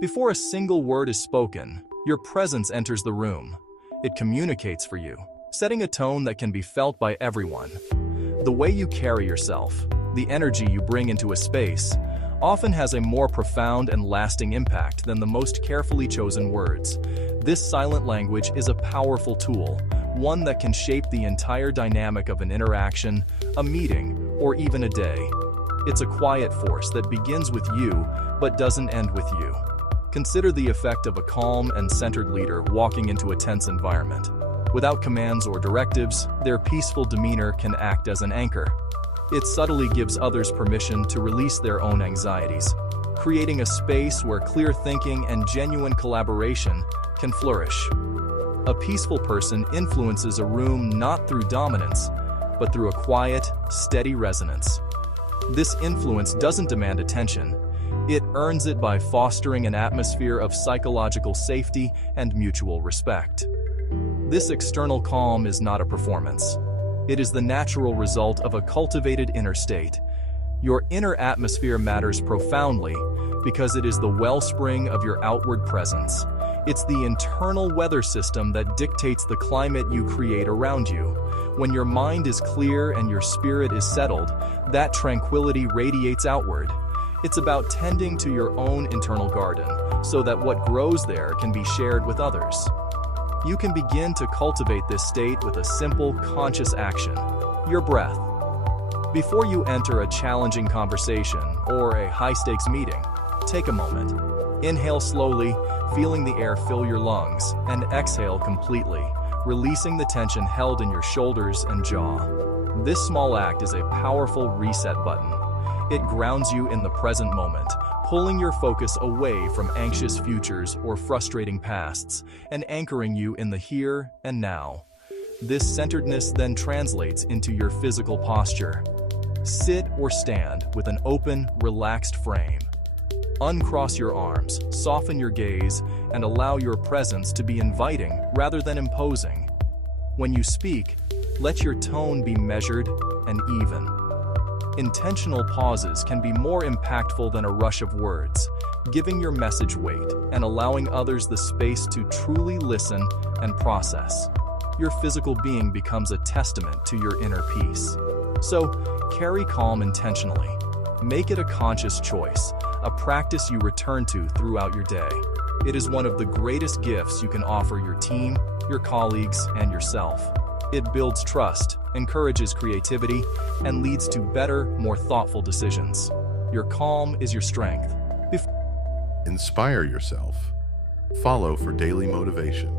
Before a single word is spoken, your presence enters the room. It communicates for you, setting a tone that can be felt by everyone. The way you carry yourself, the energy you bring into a space, often has a more profound and lasting impact than the most carefully chosen words. This silent language is a powerful tool, one that can shape the entire dynamic of an interaction, a meeting, or even a day. It's a quiet force that begins with you, but doesn't end with you. Consider the effect of a calm and centered leader walking into a tense environment. Without commands or directives, their peaceful demeanor can act as an anchor. It subtly gives others permission to release their own anxieties, creating a space where clear thinking and genuine collaboration can flourish. A peaceful person influences a room not through dominance, but through a quiet, steady resonance. This influence doesn't demand attention. It earns it by fostering an atmosphere of psychological safety and mutual respect. This external calm is not a performance. It is the natural result of a cultivated inner state. Your inner atmosphere matters profoundly because it is the wellspring of your outward presence. It's the internal weather system that dictates the climate you create around you. When your mind is clear and your spirit is settled, that tranquility radiates outward. It's about tending to your own internal garden so that what grows there can be shared with others. You can begin to cultivate this state with a simple, conscious action: your breath. Before you enter a challenging conversation or a high-stakes meeting, take a moment. Inhale slowly, feeling the air fill your lungs, and exhale completely, releasing the tension held in your shoulders and jaw. This small act is a powerful reset button. It grounds you in the present moment, pulling your focus away from anxious futures or frustrating pasts, and anchoring you in the here and now. This centeredness then translates into your physical posture. Sit or stand with an open, relaxed frame. Uncross your arms, soften your gaze, and allow your presence to be inviting rather than imposing. When you speak, let your tone be measured and even. Intentional pauses can be more impactful than a rush of words, giving your message weight and allowing others the space to truly listen and process. Your physical being becomes a testament to your inner peace. So, carry calm intentionally. Make it a conscious choice, a practice you return to throughout your day. It is one of the greatest gifts you can offer your team, your colleagues, and yourself. It builds trust, encourages creativity, and leads to better, more thoughtful decisions. Your calm is your strength. Inspire yourself. Follow for daily motivation.